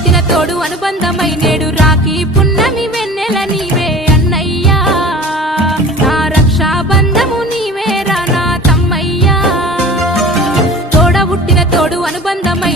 పుట్టిన తోడు అనుబంధమై నేడు రాఖీ పున్నమి వెన్నెల నీవే అన్నయ్యా నా రక్షాబంధము నీవేరా నా తమ్మయ్యా తోడ పుట్టిన తోడు అనుబంధమై